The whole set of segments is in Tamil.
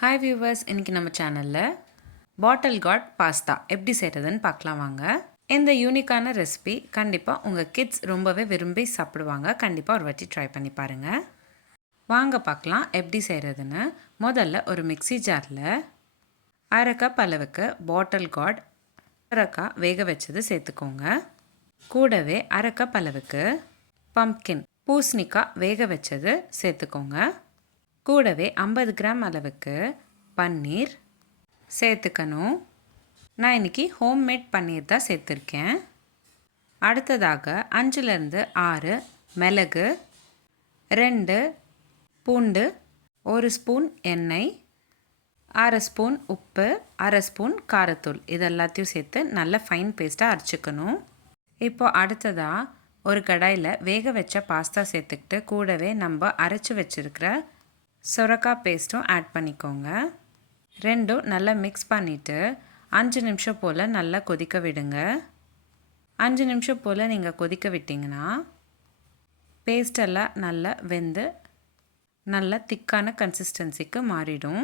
ஹாய் வியூவர்ஸ், இன்றைக்கி நம்ம சேனலில் பாட்டில் கார்ட் பாஸ்தா எப்படி செய்கிறதுன்னு பார்க்கலாம் வாங்க. இந்த யூனிக்கான ரெசிபி கண்டிப்பாக உங்கள் கிட்ஸ் ரொம்பவே விரும்பி சாப்பிடுவாங்க. கண்டிப்பாக ஒரு வாட்டி ட்ரை பண்ணி பாருங்கள். வாங்க பார்க்கலாம் எப்படி செய்கிறதுன்னு. முதல்ல ஒரு மிக்ஸி ஜாரில் 1/2 கப் அளவுக்கு பாட்டில் கார்ட் 1/2 கப் வேக வச்சது சேர்த்துக்கோங்க. கூடவே 1/2 கப் அளவுக்கு பம்ப்கின் பூசணிக்காய் வேக வச்சது சேர்த்துக்கோங்க. கூடவே 50 கிராம் அளவுக்கு பன்னீர் சேர்த்துக்கணும். நான் இன்றைக்கி ஹோம்மேட் பன்னீர் தான் சேர்த்துருக்கேன். அடுத்ததாக 5லேருந்து 6 மிளகு, 2 பூண்டு, 1 ஸ்பூன் எண்ணெய், 1/2 ஸ்பூன் உப்பு, 1/2 ஸ்பூன் காரத்தூள் இது எல்லாத்தையும் சேர்த்து நல்ல ஃபைன் பேஸ்ட்டாக அரைச்சிக்கணும். இப்போ அடுத்ததாக ஒரு கடாயில் வேக வச்ச பாஸ்தா சேர்த்துக்கிட்டு கூடவே நம்ம அரைச்சி வச்சுருக்கிற சுரக்காய் பேஸ்ட்டும் ஆட் பண்ணிக்கோங்க. ரெண்டும் நல்லா மிக்ஸ் பண்ணிவிட்டு 5 நிமிஷம் போல் நல்லா கொதிக்க விடுங்க. 5 நிமிஷம் போல் நீங்கள் கொதிக்க விட்டிங்கன்னா பேஸ்டெல்லாம் நல்லா வெந்து நல்லா திக்கான கன்சிஸ்டன்சிக்கு மாறிடும்.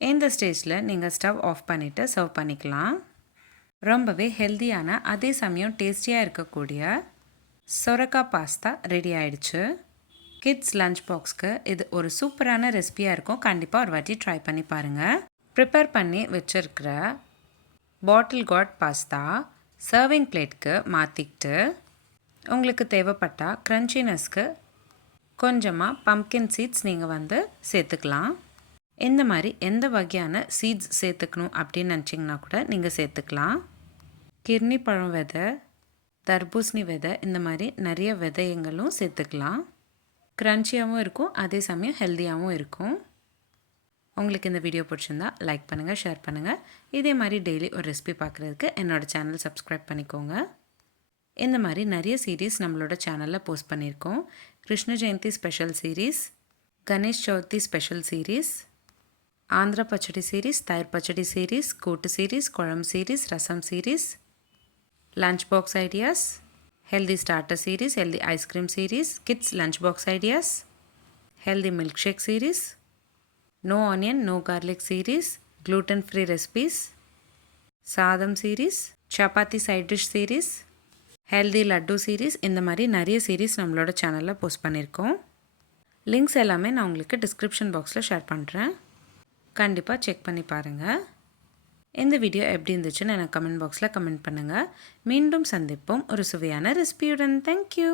இந்த ஸ்டேஜில் நீங்கள் ஸ்டவ் ஆஃப் பண்ணிவிட்டு சர்வ் பண்ணிக்கலாம். ரொம்பவே ஹெல்த்தியான அதே சமயம் டேஸ்டியாக இருக்கக்கூடிய சுரக்காய் பாஸ்தா ரெடி ஆயிடுச்சு. கிட்ஸ் லஞ்ச் பாக்ஸ்க்கு இது ஒரு சூப்பரான ரெசிபியாக இருக்கும். கண்டிப்பாக ஒரு வாட்டி ட்ரை பண்ணி பாருங்கள். ப்ரிப்பேர் பண்ணி வச்சுருக்கிற பாட்டில் கார்ட் பாஸ்தா சர்விங் பிளேட்க்கு மாற்றிக்கிட்டு உங்களுக்கு தேவைப்பட்டால் க்ரன்ச்சினஸ்க்கு கொஞ்சமாக பம்ப்கின் சீட்ஸ் நீங்கள் சேர்த்துக்கலாம். இந்த மாதிரி எந்த வகையான சீட்ஸ் சேர்த்துக்கணும் அப்படின்னு நினச்சிங்கன்னா கூட நீங்கள் சேர்த்துக்கலாம். கிர்னி பழம் விதை, தர்பூசணி விதை, இந்த மாதிரி நிறைய விதைங்களும் சேர்த்துக்கலாம். க்ரன்ச்சியாகவும் இருக்கும், அதே சமயம் ஹெல்த்தியாகவும் இருக்கும். உங்களுக்கு இந்த வீடியோ பிடிச்சிருந்தா லைக் பண்ணுங்கள், ஷேர் பண்ணுங்கள். இதே மாதிரி டெய்லி ஒரு ரெசிபி பார்க்குறதுக்கு என்னோடய சேனல் சப்ஸ்கிரைப் பண்ணிக்கோங்க. இந்த மாதிரி நிறைய சீரீஸ் நம்மளோட சேனலில் போஸ்ட் பண்ணியிருக்கோம். Krishna Jayanthi special series, Ganesh Chaturthi special series, Andhra pachadi series, தயிர் pachadi series, kootu series, kuzhambu series, rasam series, lunch box ideas, healthy starter series, healthy ice cream series, kids lunchbox ideas, healthy milkshake series, no onion no garlic series, gluten free recipes, sadan series, chapati side dish series, healthy laddu series. இந்த மாதிரி நிறைய சீரீஸ் நம்மளோட சேனலில் போஸ்ட் பண்ணியிருக்கோம். லிங்க்ஸ் எல்லாமே நான் உங்களுக்கு டிஸ்கிரிப்ஷன் பாக்ஸில் ஷேர் பண்ணுறேன். கண்டிப்பாக செக் பண்ணி பாருங்கள். இந்த வீடியோ எப்படி இருந்துச்சுன்னு எனக்கு கமெண்ட் பாக்ஸில் கமெண்ட் பண்ணுங்கள். மீண்டும் சந்திப்போம் ஒரு சுவையான ரெசிபியுடன். தேங்க்யூ.